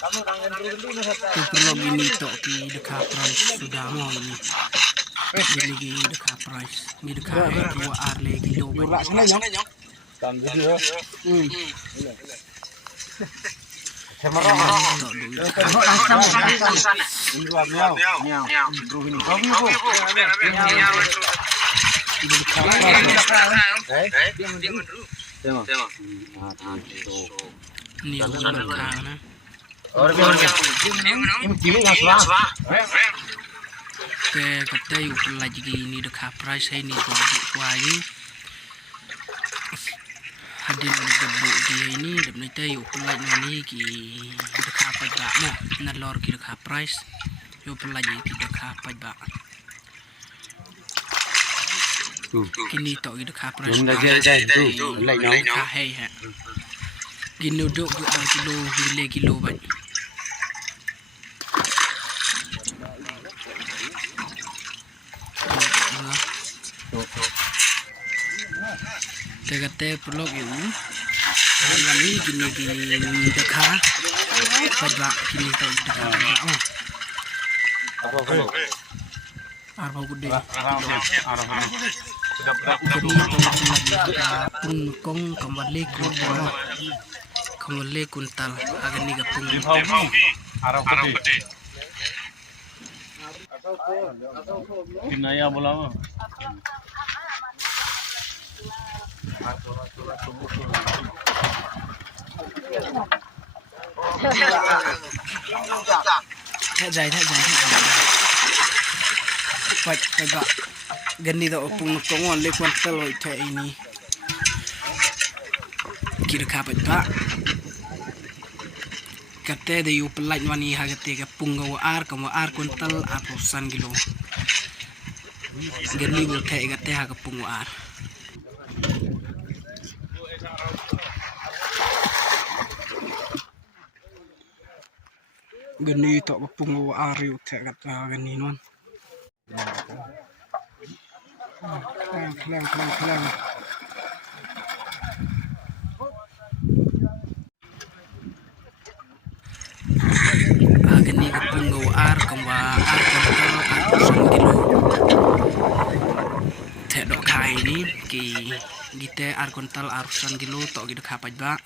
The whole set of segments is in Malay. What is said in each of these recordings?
Perlu gini tok ki dekat price sudah mau ini. Gini gini dekat price. Ini dekat dua arle kilo. Burak sana nyong. Tangguh dia. Semerah. Ini warnanya. Ini dekat na. Kata yuk lagi ini dekat price ini kuayu. Hadir di debu dia ini demi tayu pelaj nani ki dekat pajak mo nalor ki dekat price yuk pelaj ki dekat pajak kini tok ki dekat price tu kahai ha gini duduk kilo ban Tegate pelok ini, kami gini dekat, pajak gini tu dekat pajak oh. Arba gede. Jadi pun kembali kuntal, agan ni gapung. Arab gede. Kinaya bola. Thak jai Pajak gani dah opung tongon le kuantal thak ini kira pajak kate de yu pelaj wani hagate ka pungaw ar kuantal apusan kilo gani go thak kate ha ka pungaw ar gani tok pungaw ar yu thak kata gani non Klang. Agani pungaw ar kamba ar kuantal apusan kilo thak dok kai ni ki gite ar kuantal apusan kilo tok gitu kapajak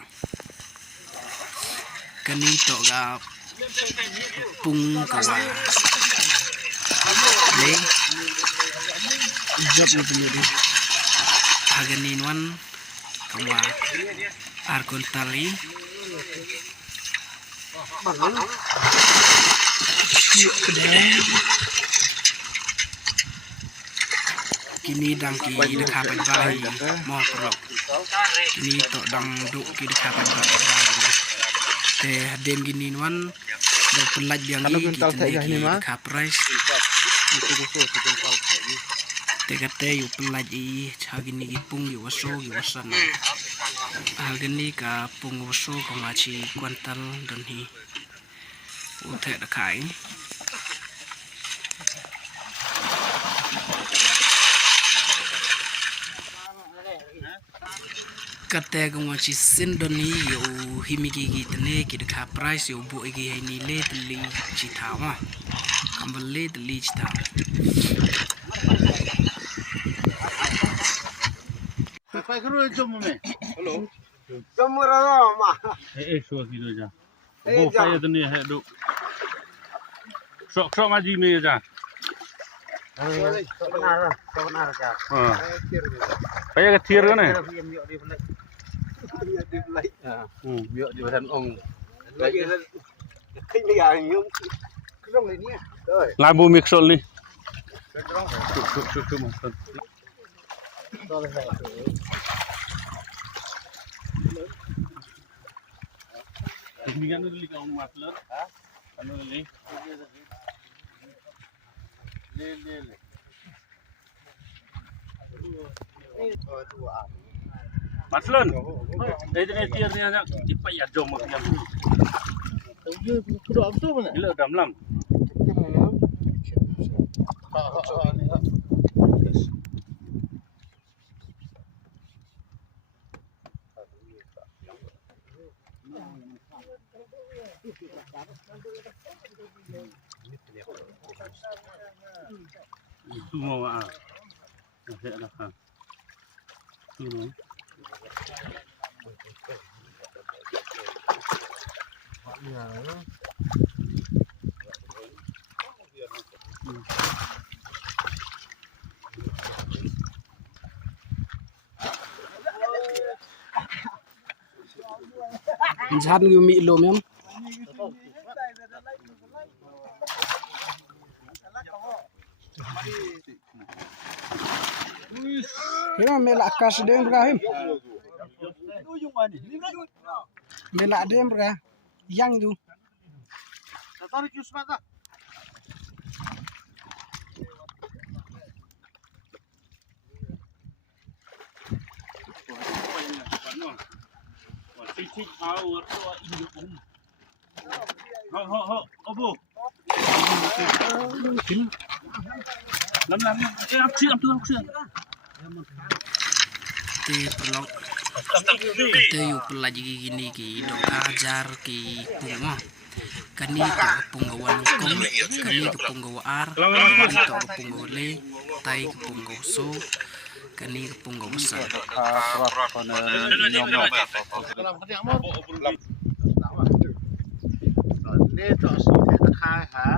kani tok ga pung kawa le job ni dulu agani nuan kawa ar kuantal ni kini dang ki dekat bai mau perok kini tok dang duk ki dekat bai te den gini nuan dak pelaj yang ni ki dekat price te kate yu pelaj i chagini ki pung yu wasan agani ka pung waso ko ngachi kuantal dan hi utek dekai kate ko ngachi sindoni yo himigi gi tene ki dekat price yo bu igi ni le tli chitawa kambal le tli chitawa Kau kerja jom mana? Hello. Jom murah mah. Suah gitu aja. Bo saya tu ni duk. Sok maju ni aja. Benar aja. Saya kecil kan ni? Biar di badan ong. Kinh bây giờ nhung cái rong này nhé. Rồi. Labu mixol ni. Ini kan dulu kau masler, anu dulu. Le. Masler, ini tiarnya nak dipayah jom macam ni. Iya, kuda apa tu mana? Gila dalam. Semua ah. Ada dah. Ha. Jahat ngumi lom yam. Him melak kas dem berahim. Melak dem berah. Yang tu. Tarik Yusuf tak? Cicit power tu hidup pun. Ho, abu. Lam. Siap tu. Te pelok. Te yu pelaj gini ki dok ajar ki pungo. Kani to punggawan kong, kani ke punggawar, kani to punggole, tai ke punggoso, kani ke punggosa. Ini tak sih tak ha.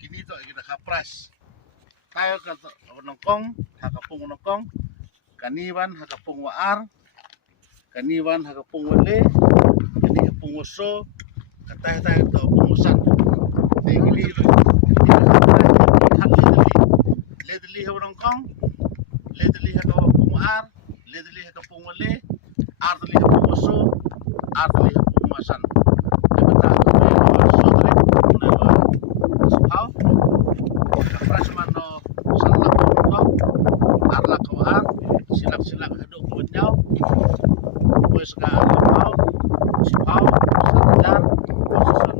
Kini tak kita kapras. Tayo kata nongkong, hakapung nongkong. Kaniwan hakapung waar, kaniwan hakapung wale, kani hakapung woso, katay to pungusan. Tingli ledli hawnongkong, ledli hakapung waar, ledli hakapung wale, ardli hakapung woso, ardli hakapung wasan. Kata sotri suhau, prasmano sanla nongkong, arla kawar. Silak haduk kebenyau, kue sekarang mau, sipau, sajar, susun,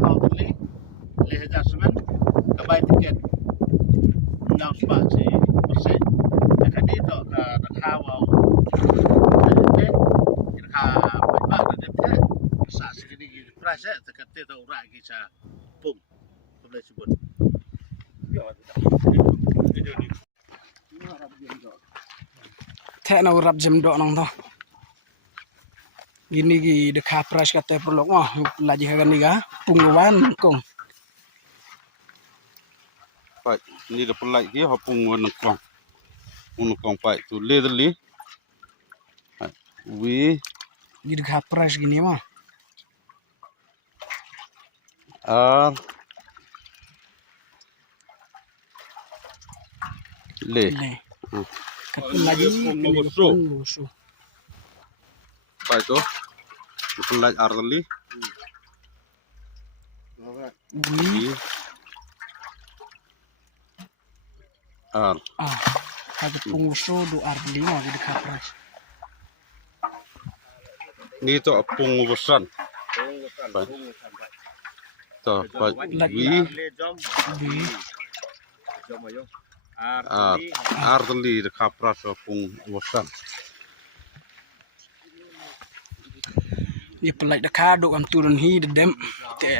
mau beli, leher semen, kebaik tiket, undang sebab si bersih, jadi tu nak kawau, jadi nak baik ada saat segini proses terkait tu orang kita pun boleh sebut. Thek na urap jem dok nong to. Gini gi dekha pras kate perlok oh laji hagan ni ga pungwan kong. Baik, ini dah pelai dia hapung nongkong baik tu le. Wi Gi dekha pras gini mah. ar le. Kat laji punggoso. Baik tu. Pelai ar li. Gini Ar. Haga punggoso do arli mah gi dekha pras. Ni tu apung bosan. Baik. Tu baik. Wi Bi ar li de kapras apung bosan. ni pelaj dekha dok am turun hi dedem te